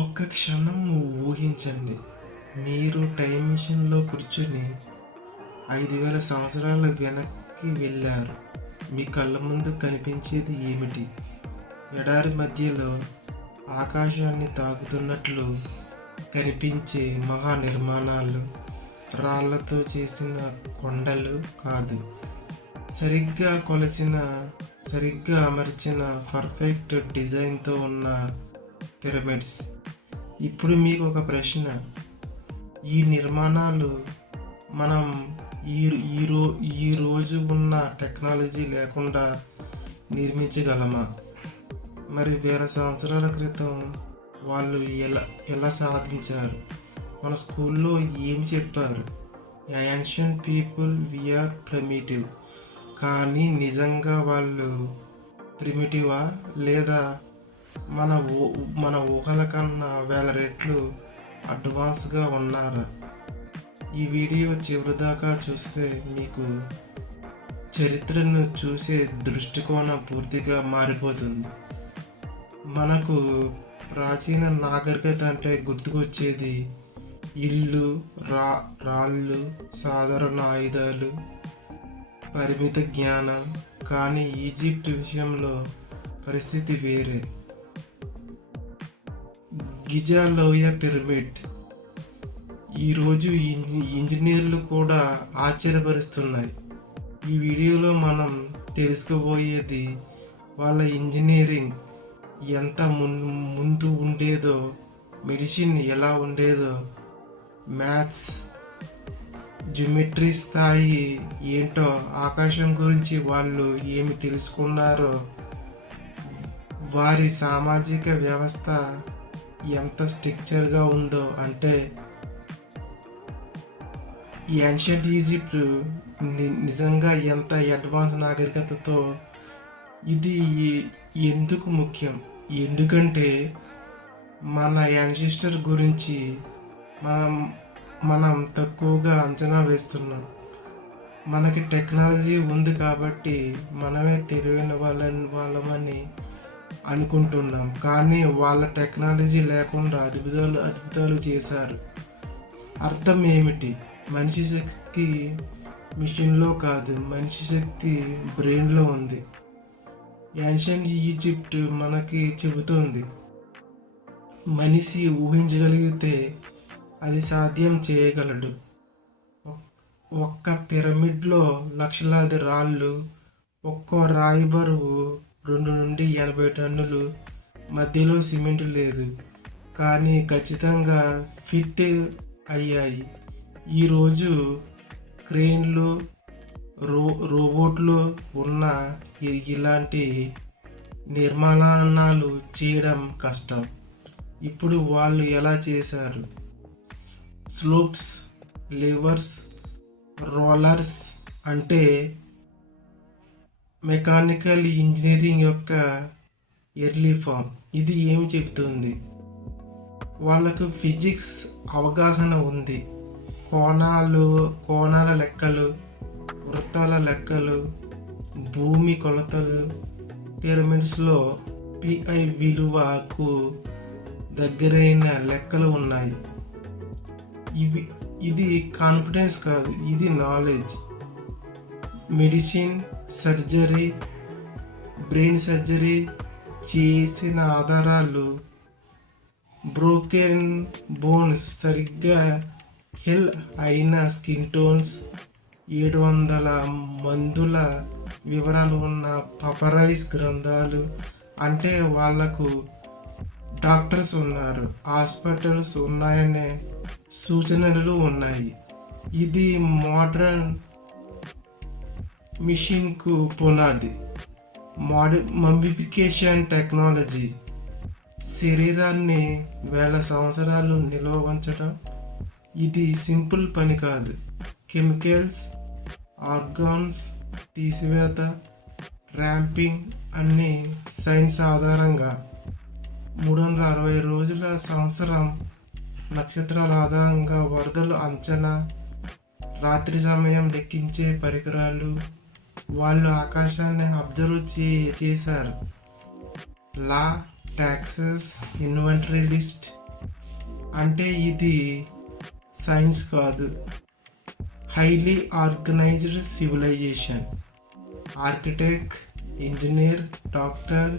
ఒక్క క్షణం ఊహించండి. మీరు టైమ్ మిషన్‌లో కూర్చొని 5000 సంవత్సరాల వెనక్కి వెళ్లారు. మీ కళ్ళ ముందు కనిపించేది ఏమిటి? ఎడారి మధ్యలో ఆకాశాన్ని తాకుతున్నట్లు కనిపించే మహానిర్మాణాలు, రాళ్లతో చేసిన కొండలు కాదు. సరిగ్గా కొలిచిన, సరిగ్గా అమర్చిన పర్ఫెక్ట్ డిజైన్‌తో ఉన్న పిరమిడ్స్. ఇప్పుడు మీకు ఒక ప్రశ్న. ఈ నిర్మాణాలు మనం ఈ ఈ రోజు ఉన్న టెక్నాలజీ లేకుండా నిర్మించగలమా? మరి వేల సంవత్సరాల క్రితం వాళ్ళు ఎలా సాధించారు? మన స్కూల్లో ఏమి చెప్పారు? Ancient people were primitive. కానీ నిజంగా వాళ్ళు ప్రిమిటివా, లేదా మన ఊహల కన్నా వేల రెట్లు అడ్వాన్స్గా ఉన్నారా? ఈ వీడియో చివరిదాకా చూస్తే మీకు చరిత్రను చూసే దృష్టికోణం పూర్తిగా మారిపోతుంది. మనకు ప్రాచీన నాగరికత అంటే గుర్తుకొచ్చేది ఇల్లు, రాళ్ళు, సాధారణ ఆయుధాలు, పరిమిత జ్ఞానం. కానీ ఈజిప్ట్ విషయంలో పరిస్థితి వేరే. గిజా లోయ పిరమిడ్ ఈరోజు ఇంజనీర్లు కూడా ఆశ్చర్యపరుస్తున్నాయి. ఈ వీడియోలో మనం తెలుసుకోబోయేది వాళ్ళ ఇంజనీరింగ్ ఎంత ముందు ఉండేదో, మెడిసిన్ ఎలా ఉండేదో, మ్యాథ్స్, జియోమెట్రీ స్థాయి ఏంటో, ఆకాశం గురించి వాళ్ళు ఏమి తెలుసుకున్నారో, వారి సామాజిక వ్యవస్థ ఎంత స్ట్రక్చర్గా ఉందో. అంటే ఈ ఏన్షియంట్ ఈజిప్ట్ నిజంగా ఎంత అడ్వాన్స్ నాగరికతతో. ఇది ఎందుకు ముఖ్యం? ఎందుకంటే మన యాన్సిస్టర్ గురించి మనం తక్కువగా అంచనా వేస్తున్నాం. మనకి టెక్నాలజీ ఉంది కాబట్టి మనమే తెలివైన వాళ్ళమని అనుకుంటున్నాం. కానీ వాళ్ళ టెక్నాలజీ లేకుండా అద్భుతాలు చేశారు. అర్థం ఏమిటి? మనిషి శక్తి మిషన్లో కాదు, మనిషి శక్తి బ్రెయిన్లో ఉంది. యాన్షియంట్ ఈజిప్ట్ మనకి చెబుతోంది, మనిషి ఊహించగలిగితే అది సాధ్యం చేయగలడు. ఒక్క పిరమిడ్లో లక్షలాది రాళ్ళు, ఒక్కో రాయి బరువు 2 నుండి 80 టన్నులు, మధ్యలో సిమెంట్ లేదు, కానీ ఖచ్చితంగా ఫిట్ అయ్యాయి. ఈరోజు క్రెయిన్లు, రోబోట్లు ఉన్న ఇలాంటి నిర్మాణాలు చేయడం కష్టం. ఇప్పుడు వాళ్ళు ఎలా చేశారు? స్లోప్స్, లివర్స్, రోలర్స్ అంటే మెకానికల్ ఇంజనీరింగ్ యొక్క ఎర్లీ ఫామ్. ఇది ఏమి చెబుతుంది? వాళ్ళకు ఫిజిక్స్ అవగాహన ఉంది. కోణాల లెక్కలు, వృత్తాల లెక్కలు, భూమి కొలతలు, పిరమిడ్స్లో పిఐ విలువకు దగ్గరైన లెక్కలు ఉన్నాయి. ఇది కాన్ఫిడెన్స్ కాదు, ఇది knowledge. Medicine, surgery, brain surgery చేసిన ఆధారాలు, బ్రోకెన్ బోన్స్, సరిగ్గా హెల్ అయిన స్కిన్ టోన్స్, 700 మందుల వివరాలు ఉన్న పపరైస్ గ్రంథాలు. అంటే వాళ్లకు డాక్టర్స్ ఉన్నారు, హాస్పిటల్స్ ఉన్నాయనే సూచనలు ఉన్నాయి. ఇది మోడ్రన్ మిషన్కు పునాది. మమ్మిఫికేషన్ టెక్నాలజీ శరీరాన్ని వేల సంవత్సరాలు నిల్వ ఉంచడం. ఇది సింపుల్ పని కాదు. కెమికల్స్, ఆర్గాన్స్ తీసివేత, ర్యాంపింగ్ అన్ని సైన్స్ ఆధారంగా 360 రోజుల సంవత్సరం, నక్షత్రాల ఆధారంగా వరదలు అంచనా, రాత్రి సమయం లెక్కించే పరికరాలు. వాళ్ళు ఆకాశాన్ని అబ్జర్వ్ చేశారు. లా, ట్యాక్సెస్, ఇన్వెంటరీ లిస్ట్, అంటే ఇది సైన్స్ కాదు, highly organised civilisation. Architect, engineer, doctor,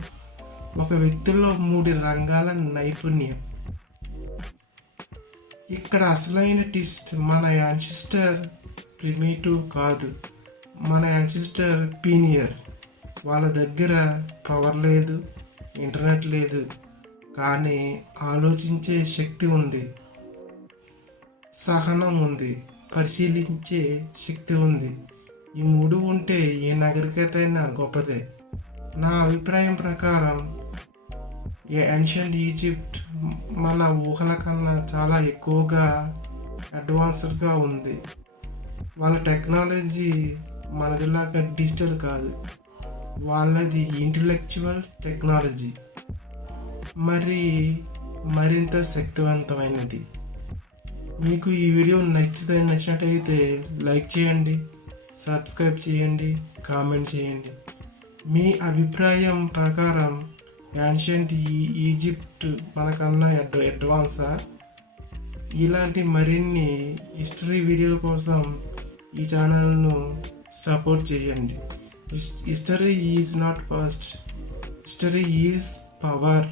ఒక వ్యక్తిలో 3 రంగాల నైపుణ్యం. ఇక్కడ అసలైన ట్విస్ట్, మన యాన్సిస్టర్ ప్రిమిటివ్ కాదు, మన యాన్సిస్టర్ పీనియర్. వాళ్ళ దగ్గర పవర్ లేదు, ఇంటర్నెట్ లేదు, కానీ ఆలోచించే శక్తి ఉంది, సహనం ఉంది, పరిశీలించే శక్తి ఉంది. ఈ 3 ఉంటే ఏ నాగరికత అయినా గొప్పదే. నా అభిప్రాయం ప్రకారం ఏన్షియంట్ ఈజిప్ట్ మన ఊహల కన్నా చాలా ఎక్కువగా అడ్వాన్స్డ్గా ఉంది. వాళ్ళ టెక్నాలజీ మనదిలాగా డిజిటల్ కాదు, వాళ్ళది ఇంటలెక్చువల్ టెక్నాలజీ, మరింత శక్తివంతమైనది. మీకు ఈ వీడియో నచ్చినట్టయితే లైక్ చేయండి, సబ్స్క్రైబ్ చేయండి, కామెంట్ చేయండి. మీ అభిప్రాయం ప్రకారం యాన్షియంట్ ఈజిప్ట్ మనకన్నా అడ్వాన్సా? ఇలాంటి మరిన్ని హిస్టరీ వీడియోల కోసం ఈ ఛానల్ను సపోర్ట్ చేయండి. History is not past, history is power.